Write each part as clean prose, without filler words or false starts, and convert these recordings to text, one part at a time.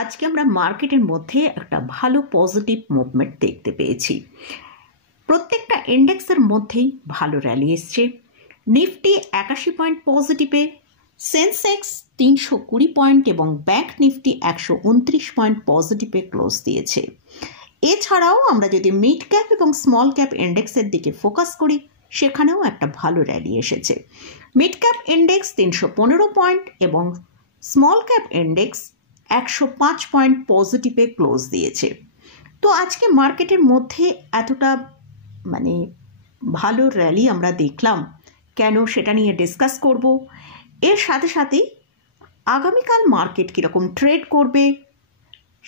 আজকে আমরা মার্কেটের মধ্যে একটা ভালো পজিটিভ মুভমেন্ট দেখতে পেয়েছি। প্রত্যেকটা ইন্ডেক্সের মধ্যেই ভালো র্যালি এসছে। নিফটি 81 পয়েন্ট পজিটিভে, সেন্সেক্স 320 পয়েন্ট এবং ব্যাংক নিফটি 129 পয়েন্ট পজিটিভে ক্লোজ দিয়েছে। এছাড়াও আমরা যদি মিড ক্যাপ এবং স্মল ক্যাপ ইন্ডেক্সের দিকে ফোকাস করি, সেখানেও একটা ভালো র্যালি এসেছে। মিড ক্যাপ ইন্ডেক্স 315 পয়েন্ট এবং স্মল ক্যাপ ইন্ডেক্স 105 পয়েন্ট পজিটিভে ক্লোজ দিয়েছে। তো আজকে মার্কেটের মধ্যে এতটা ভালো র্যালি আমরা দেখলাম কেন, সেটা নিয়ে ডিসকাস করব। এর সাথে সাথে আগামীকাল মার্কেট কীরকম ট্রেড করবে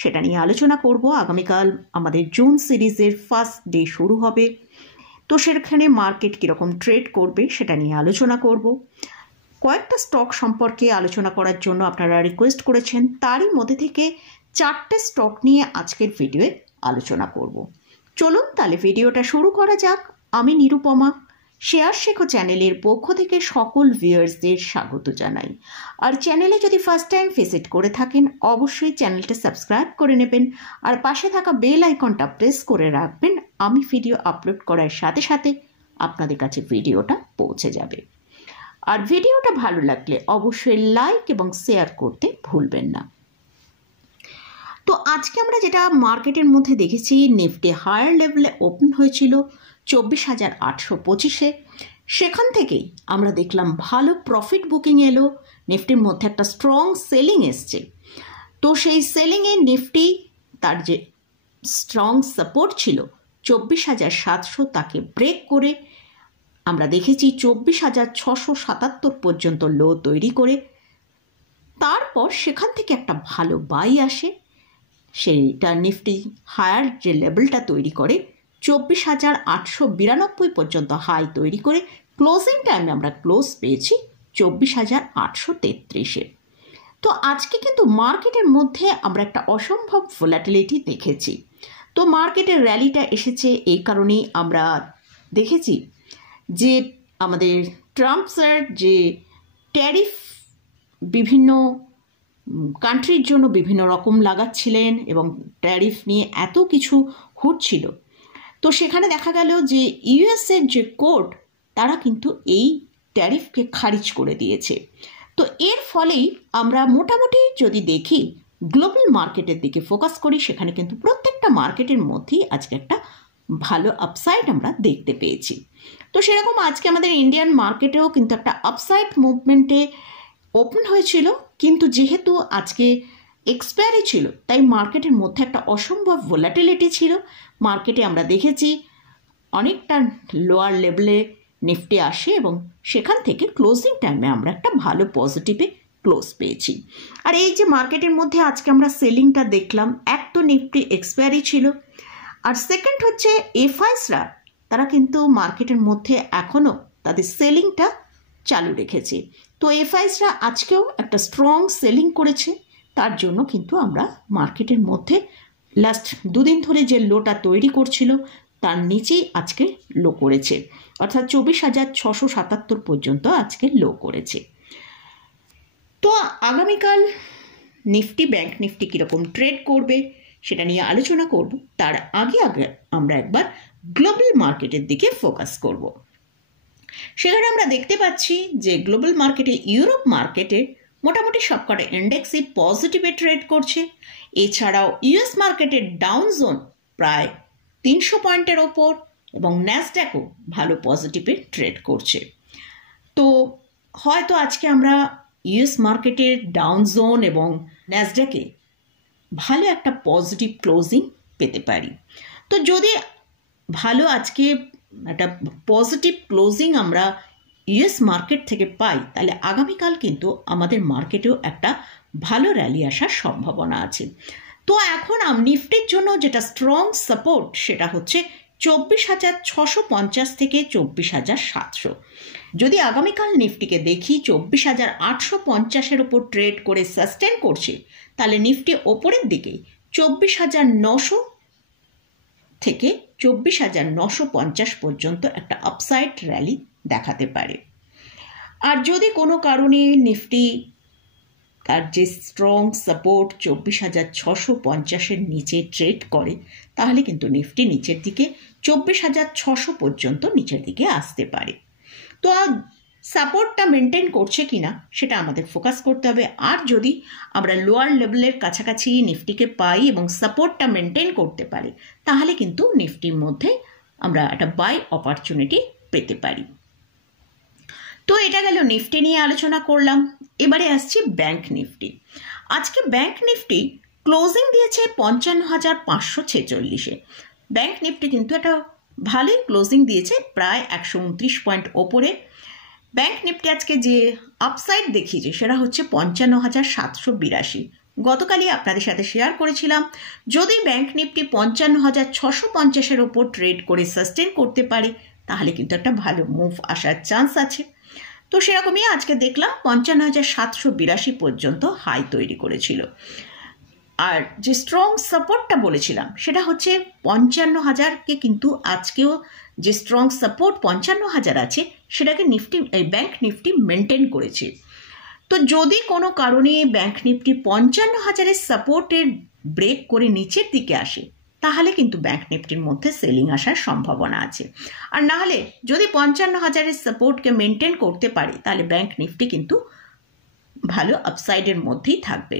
সেটা নিয়ে আলোচনা করব। আগামীকাল আমাদের জুন সিরিজের ফার্স্ট ডে শুরু হবে, তো সেখানে মার্কেট কীরকম ট্রেড করবে সেটা নিয়ে আলোচনা করব। কয়েকটা স্টক সম্পর্কে আলোচনা করার জন্য আপনারা রিকোয়েস্ট করেছেন, তারই মধ্যে থেকে 4টে স্টক নিয়ে আজকের ভিডিওয়ে আলোচনা করব। চলুন তাহলে ভিডিওটা শুরু করা যাক। আমি নিরুপমা, শেয়ার শেখো চ্যানেলের পক্ষ থেকে সকল ভিউয়ার্সদের স্বাগত জানাই। আর চ্যানেলে যদি ফার্স্ট টাইম ভিজিট করে থাকেন, অবশ্যই চ্যানেলটা সাবস্ক্রাইব করে নেবেন আর পাশে থাকা বেল আইকনটা প্রেস করে রাখবেন। আমি ভিডিও আপলোড করার সাথে সাথে আপনাদের কাছে ভিডিওটা পৌঁছে যাবে। আর ভিডিওটা ভালো লাগলে অবশ্যই লাইক এবং শেয়ার করতে ভুলবেন না। তো আজকে আমরা যেটা মার্কেটের মধ্যে দেখেছি, নিফটি হায়ার লেভেলে ওপেন হয়েছিল 24,825-এ। সেখান থেকেই আমরা দেখলাম ভালো প্রফিট বুকিং এলো, নিফটির মধ্যে একটা স্ট্রং সেলিং এসছে। তো সেই সেলিংয়ে নিফটি তার যে স্ট্রং সাপোর্ট ছিল 24,700, তাকে ব্রেক করে আমরা দেখেছি 24,677 পর্যন্ত লো তৈরি করে তারপর সেখান থেকে একটা ভালো বাই আসে। সেইটা নিফটি হায়ার যে লেভেলটা তৈরি করে 24,892 পর্যন্ত হাই তৈরি করে ক্লোজিং টাইমে আমরা ক্লোজ পেয়েছি 24,833-এ। তো আজকে কিন্তু মার্কেটের মধ্যে আমরা একটা অসম্ভব ভোলাটিলিটি দেখেছি। তো মার্কেটের র্যালিটা এসেছে এই কারণেই আমরা দেখেছি যে আমাদের ট্রাম্প স্যার যে ট্যারিফ বিভিন্ন কান্ট্রির জন্য বিভিন্ন রকম লাগাচ্ছিলেন এবং ট্যারিফ নিয়ে এত কিছু হচ্ছিল, তো সেখানে দেখা গেল যে ইউএসের যে কোর্ট তারা কিন্তু এই ট্যারিফকে খারিজ করে দিয়েছে। তো এর ফলেই আমরা মোটামুটি যদি দেখি গ্লোবাল মার্কেটের দিকে ফোকাস করি, সেখানে কিন্তু প্রত্যেকটা মার্কেটের মধ্যেই আজকে একটা ভালো আপসাইড আমরা দেখতে পেয়েছি। তো সেরকম আজকে আমাদের ইন্ডিয়ান মার্কেটেও কিন্তু একটা আপসাইড মুভমেন্টে ওপেন হয়েছিল, কিন্তু যেহেতু আজকে এক্সপায়ারি ছিল তাই মার্কেটের মধ্যে একটা অসম্ভব ভোলাটিলিটি ছিল। মার্কেটে আমরা দেখেছি অনেকটা লোয়ার লেভেলে নিফটি আসে এবং সেখান থেকে ক্লোজিং টাইমে আমরা একটা ভালো পজিটিভে ক্লোজ পেয়েছি। আর এই যে মার্কেটের মধ্যে আজকে আমরা সেলিংটা দেখলাম, এক তো নিফটি এক্সপায়ারি ছিল, আর সেকেন্ড হচ্ছে এফআইসরা তারা কিন্তু মার্কেটের মধ্যে এখনও তাদের সেলিংটা চালু রেখেছে। তো এফআইসরা আজকেও একটা স্ট্রং সেলিং করেছে, তার জন্য কিন্তু আমরা মার্কেটের মধ্যে লাস্ট দুদিন ধরে যে লোটা তৈরি করছিল তার নিচেই আজকে লো করেছে, অর্থাৎ 24,677 পর্যন্ত আজকে লো করেছে। তো আগামীকাল নিফটি ব্যাংক নিফটি কীরকম ট্রেড করবে সেটা নিয়ে আলোচনা করব। তার আগে আমরা একবার গ্লোবাল মার্কেটের দিকে ফোকাস করব। সেখানে আমরা দেখতে পাচ্ছি যে গ্লোবাল মার্কেটে ইউরোপ মার্কেটে মোটামুটি সবকটা ইন্ডেক্সই পজিটিভে ট্রেড করছে। এছাড়াও ইউএস মার্কেটের ডাউন জোন প্রায় 300 পয়েন্টের ওপর এবং ন্যাসড্যাকও ভালো পজিটিভে ট্রেড করছে। তো হয়তো আজকে আমরা ইউএস মার্কেটের ডাউন জোন এবং ন্যাসড্যাকে ভালো একটা পজিটিভ ক্লোজিং পেতে পারি। তো যদি ভালো আজকে একটা পজিটিভ ক্লোজিং আমরা ইউএস মার্কেট থেকে পাই, তাহলে আগামীকাল কিন্তু আমাদের মার্কেটেও একটা ভালো র্যালি আসার সম্ভাবনা আছে। তো এখন নিফটির জন্য যেটা স্ট্রং সাপোর্ট সেটা হচ্ছে 24,650 থেকে 24,700। যদি আগামীকাল নিফটিকে দেখি 24,850-এর ওপর ট্রেড করে সাস্টেন করছে, তাহলে নিফটি ওপরের দিকে 24,900 থেকে 24,950 পর্যন্ত একটা আপসাইড র্যালি দেখাতে পারে। আর যদি কোনো কারণে নিফটি তার যে স্ট্রং সাপোর্ট 24,650-এর নিচে ট্রেড করে, তাহলে কিন্তু নিফটি নিচের দিকে 24,600 পর্যন্ত নিচের দিকে আসতে পারে। তো সাপোর্টটা মেনটেন করছে কিনা সেটা আমাদের ফোকাস করতে হবে। আর যদি আমরা লোয়ার লেভেলের কাছাকাছি নিফটিকে পাই এবং সাপোর্টটা মেনটেন করতে পারি, তাহলে কিন্তু নিফটির মধ্যে আমরা একটা বাই অপরচুনিটি পেতে পারি। তো এটা গেল নিফটি নিয়ে আলোচনা করলাম। এবারে আসছি ব্যাংক নিফটি। আজকে ব্যাংক নিফটি ক্লোজিং দিয়েছে 55,546-এ। ব্যাংক নিফটি কিন্তু একটা ভালোই ক্লোজিং দিয়েছে, প্রায় 129 পয়েন্ট ওপরে। ব্যাংক নিফটি আজকে যে আপসাইড দেখিয়েছে সেটা হচ্ছে 55,782। গতকালই আপনাদের সাথে শেয়ার করেছিলাম, যদি ব্যাংক নিফটি 55,650-এর ওপর ট্রেড করে সাস্টেন করতে পারে, তাহলে কিন্তু একটা ভালো মুভ আসার চান্স আছে। তো সেরকমই আজকে দেখলাম 55,782 পর্যন্ত হাই তৈরি করেছিল। আর যে স্ট্রং সাপোর্টটা বলেছিলাম সেটা হচ্ছে 55,000-কে, কিন্তু আজকেও যে স্ট্রং সাপোর্ট 55,000 আছে সেটাকে ব্যাংক নিফটি মেনটেন করেছে। তো যদি কোনো কারণে ব্যাংক নিফটি 55,000-এর সাপোর্টের ব্রেক করে নিচের দিকে আসে, তাহলে কিন্তু ব্যাংক নিফটির মধ্যে সেলিং আসার সম্ভাবনা আছে। আর না হলে যদি 55,000-এর সাপোর্টকে মেনটেন করতে পারে, তাহলে ব্যাংক নিফটি কিন্তু ভালো আপসাইডের মধ্যেই থাকবে।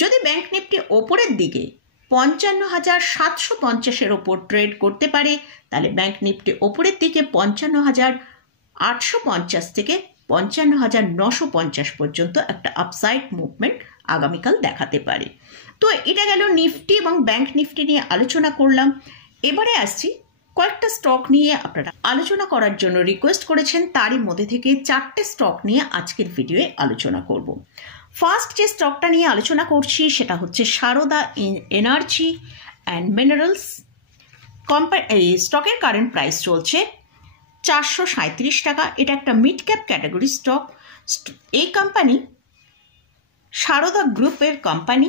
যদি ব্যাংক নিফটি ওপরের দিকে 55,750-এর ওপর ট্রেড করতে পারে, তাহলে ব্যাংক নিফটি ওপরের দিকে 55,850 থেকে 55,950 পর্যন্ত একটা আপসাইড মুভমেন্ট আগামীকাল দেখাতে পারে। তো এটা গেল নিফটি এবং ব্যাংক নিফটি নিয়ে আলোচনা করলাম। এবারে আসছি কয়েকটা স্টক নিয়ে আপনারা আলোচনা করার জন্য রিকোয়েস্ট করেছেন, তারই মধ্যে থেকে 4টে স্টক নিয়ে আজকের ভিডিওয়ে আলোচনা করব। ফার্স্ট যে স্টকটা নিয়ে আলোচনা করছি সেটা হচ্ছে সারদা এনার্জি অ্যান্ড মিনারেলস। এই স্টকের কারেন্ট প্রাইস চলছে 437 টাকা। এটা একটা মিড ক্যাপ ক্যাটাগরি স্টক। এই কোম্পানি সারদা গ্রুপের কোম্পানি।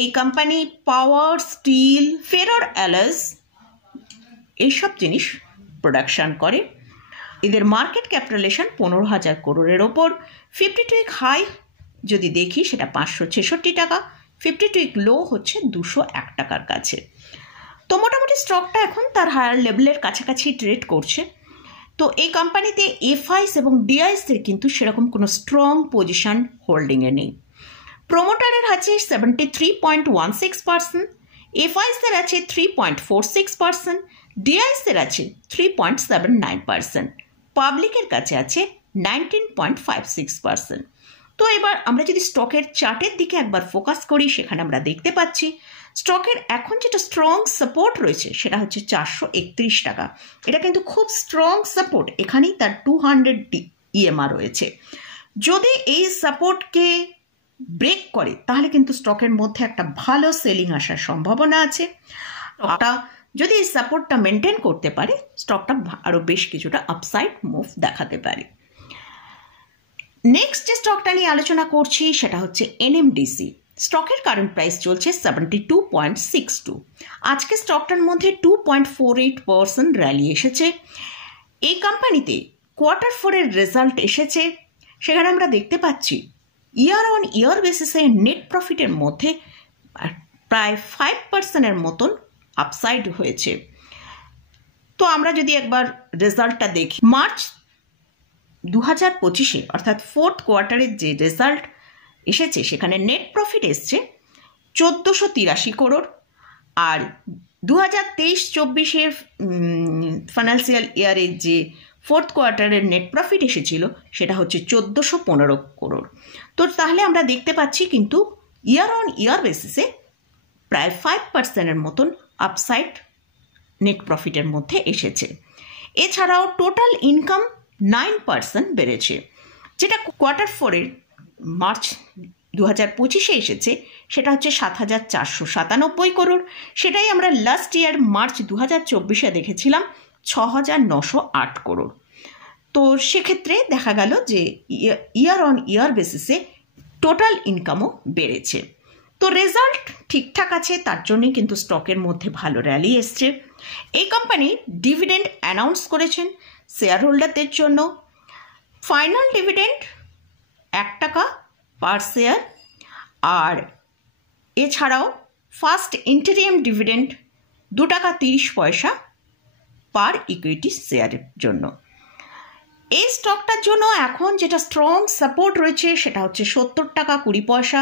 এই কোম্পানি পাওয়ার, স্টিল, ফেরর অ্যালয়েস এইসব জিনিস প্রোডাকশন করে। এদের মার্কেট ক্যাপিটালাইজেশন 15,000 করোড়ের ওপর। 52 উইক হাই যদি দেখি সেটা 566 টাকা, 52 উইক লো হচ্ছে 201 টাকার কাছে। তো মোটামুটি স্টকটা এখন তার হায়ার লেভেলের কাছাকাছি ট্রেড করছে। তো এই কোম্পানিতে এফআইস এবং ডিআইসের কিন্তু সেরকম কোনো স্ট্রং পজিশন হোল্ডিংয়ে নেই। প্রোমোটারের আছে 73.16%, এফআইসের আছে 3.46%, ডিআইসের আছে 3.79%, পাবলিকের কাছে আছে 19.56%। তো এবার আমরা যদি স্টকের চার্টের দিকে একবার ফোকাস করি, সেখানে আমরা দেখতে পাচ্ছি স্টকের এখন যেটা স্ট্রং সাপোর্ট রয়েছে সেটা হচ্ছে 431 টাকা। এটা কিন্তু খুব স্ট্রং সাপোর্ট, এখানেই তার 200 ইএমআর রয়েছে। যদি এই সাপোর্টকে ব্রেক করে, তাহলে কিন্তু স্টকের মধ্যে একটা ভালো সেলিং আসার সম্ভাবনা আছে। স্টকটা যদি এই সাপোর্টটা মেনটেন করতে পারে, স্টকটা আরও বেশ কিছুটা আপসাইড মুভ দেখাতে পারে। নেক্সট যে স্টকটা নিয়ে আলোচনা করছি সেটা হচ্ছে এনএমডিসি। স্টকের কারেন্ট প্রাইস চলছে 72.62। আজকে স্টকটার মধ্যে 2.48% র্যালি এসেছে। এই কোম্পানিতে Q4-এর রেজাল্ট এসেছে, সেখানে আমরা দেখতে পাচ্ছি ইয়ার অন ইয়ার বেসিসে নেট প্রফিটের মধ্যে প্রায় 5%-এর মতন আপসাইড হয়েছে। তো আমরা যদি একবার রেজাল্টটা দেখি, মার্চ 2025-এ অর্থাৎ ফোর্থ কোয়ার্টারের যে রেজাল্ট এসেছে সেখানে নেট প্রফিট এসছে 1483 করোড়, আর 2023-24-এর ফাইন্যান্সিয়াল ইয়ারের যে ফোর্থ কোয়ার্টারের নেট প্রফিট এসেছিল সেটা হচ্ছে 1415 করোড়। তো তাহলে আমরা দেখতে পাচ্ছি কিন্তু ইয়ার অন ইয়ার বেসিসে প্রায় 5%-এর মতন আপসাইড নেট প্রফিটের মধ্যে এসেছে। এছাড়াও টোটাল ইনকাম 9% বেড়েছে, যেটা Q4-এর মার্চ 2025-এ এসেছে সেটা হচ্ছে 7,497 করোড়। সেটাই আমরা লাস্ট ইয়ার মার্চ 2024-এ দেখেছিলাম 6,908 করোড়। তো সেক্ষেত্রে দেখা গেল যে ইয়ার অন ইয়ার বেসিসে টোটাল ইনকামও বেড়েছে। তো রেজাল্ট ঠিকঠাক আছে, তার জন্যই কিন্তু স্টকের মধ্যে ভালো র্যালি এসছে। এই কোম্পানি ডিভিডেন্ড অ্যানাউন্স করেছেন শেয়ার হোল্ডারদের জন্য। ফাইনাল ডিভিডেন্ড 1 টাকা পার শেয়ার আর এছাড়াও ফার্স্ট ইন্টারিম ডিভিডেন্ড 2 টাকা 30 পয়সা পার ইকুইটি শেয়ারের জন্য। এই স্টকটার জন্য এখন যেটা স্ট্রং সাপোর্ট রয়েছে সেটা হচ্ছে 70 টাকা 20 পয়সা।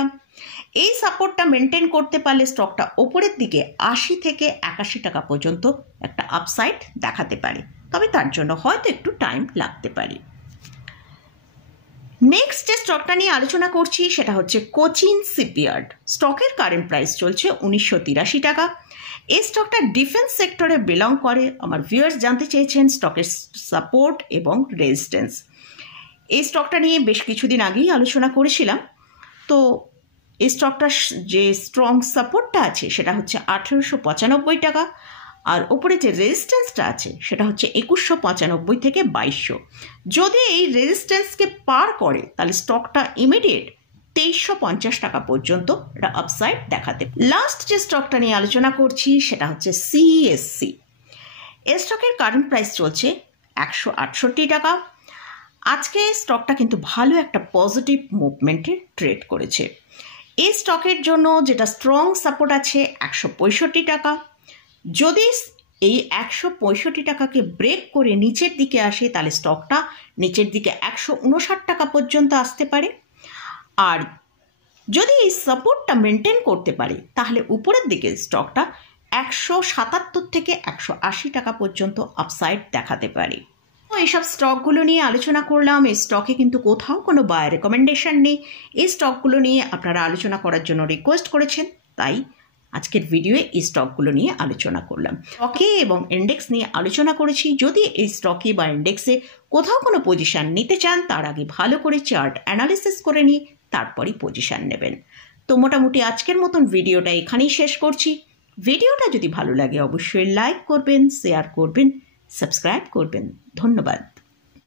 এই সাপোর্টটা মেনটেন করতে পারলে স্টকটা ওপরের দিকে 80 থেকে 81 টাকা পর্যন্ত একটা আপসাইড দেখাতে পারে, তবে তার জন্য হয়তো একটু টাইম লাগতে পারে। নেক্সট যে স্টকটা নিয়ে আলোচনা করছি সেটা হচ্ছে কোচিন শিপইয়ার্ড। স্টকের কারেন্ট প্রাইস চলছে 1983 টাকা। এই স্টকটা ডিফেন্স সেক্টরে বিলং করে। আমার ভিউয়ার্স জানতে চেয়েছেন স্টকের সাপোর্ট এবং রেজিস্ট্যান্স। এই স্টকটা নিয়ে বেশ কিছুদিন আগেই আলোচনা করেছিলাম। তো এই স্টকটার যে স্ট্রং সাপোর্টটা আছে সেটা হচ্ছে 1895 টাকা, আর ওপরে যে রেজিস্ট্যান্সটা আছে সেটা হচ্ছে 2195 থেকে 2200। যদি এই রেজিস্ট্যান্সকে পার করে তাহলে স্টকটা ইমিডিয়েট 2350 টাকা পর্যন্ত একটা আপসাইড দেখাতে। লাস্ট যে স্টকটা নিয়ে আলোচনা করছি সেটা হচ্ছে সিএসসি। এই স্টকের কারেন্ট প্রাইস চলছে 168 টাকা। আজকে স্টকটা কিন্তু ভালো একটা পজিটিভ মুভমেন্টে ট্রেড করেছে। এই স্টকের জন্য যেটা স্ট্রং সাপোর্ট আছে 165 টাকা। যদি এই 165 টাকাকে ব্রেক করে নিচের দিকে আসে তাহলে স্টকটা নিচের দিকে 159 টাকা পর্যন্ত আসতে পারে। আর যদি এই সাপোর্টটা মেনটেন করতে পারে তাহলে উপরের দিকে স্টকটা 177 থেকে 180 টাকা পর্যন্ত আপসাইড দেখাতে পারে। এইসব স্টকগুলো নিয়ে আলোচনা করলাম। এই স্টকে কিন্তু কোথাও কোনো বাই রেকমেন্ডেশন নেই। এই স্টকগুলো নিয়ে আপনারা আলোচনা করার জন্য রিকোয়েস্ট করেছেন, তাই আজকের ভিডিওয়ে এই স্টকগুলো নিয়ে আলোচনা করলাম। স্টকে এবং ইন্ডেক্স নিয়ে আলোচনা করেছি। যদি এই স্টকে বা ইন্ডেক্সে কোথাও কোনো পজিশান নিতে চান তার আগে ভালো করে চার্ট অ্যানালিসিস করে নিয়ে তারপরই পজিশান নেবেন। তো মোটামুটি আজকের মতন ভিডিওটা এখানেই শেষ করছি। ভিডিওটা যদি ভালো লাগে অবশ্যই লাইক করবেন, শেয়ার করবেন, সাবস্ক্রাইব করবেন। ধন্যবাদ।